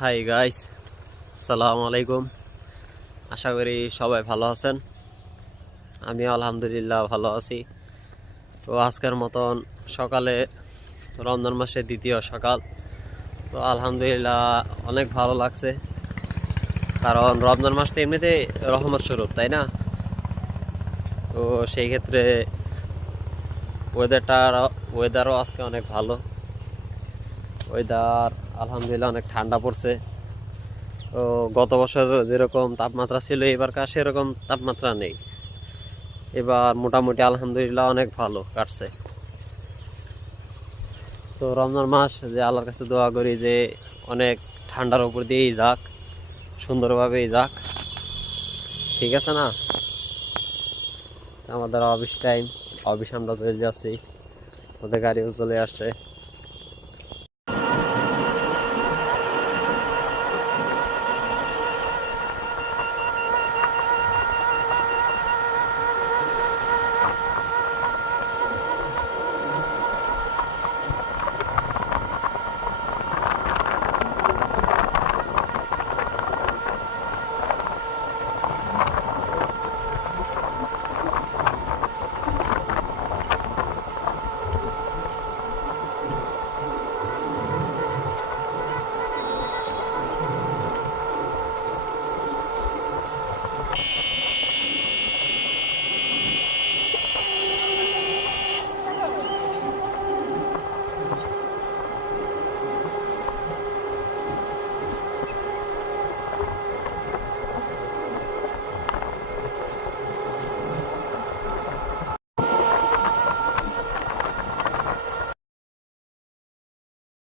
Hi guys, আসসালামু আলাইকুম। আশা করি সবাই ভালো আছেন। আমি আলহামদুলিল্লাহ ভালো আছি। তো আজকের মতন সকালে রমজান মাসের দ্বিতীয় সকাল। তো আলহামদুলিল্লাহ অনেক ভালো লাগছে, কারণ রমজান মাস তো এমনিতেই রহমত স্বরূপ, তাই না? তো সেই ক্ষেত্রে ওয়েদারও আজকে অনেক ভালো। ওয়েদার আলহামদুলিল্লাহ অনেক ঠান্ডা পড়ছে। তো গত বছর যেরকম তাপমাত্রা ছিল এবারকার সেরকম তাপমাত্রা নেই। এবার মোটামুটি আলহামদুলিল্লাহ অনেক ভালো কাটছে। তো রমজান মাস যে আল্লাহর কাছে দোয়া করি যে অনেক ঠান্ডার উপর দিয়েই যাক, সুন্দরভাবেই যাক, ঠিক আছে না? আমাদের অফিস টাইম, অফিস আমরা চলে যাচ্ছি, ওদের গাড়িও চলে আসছে।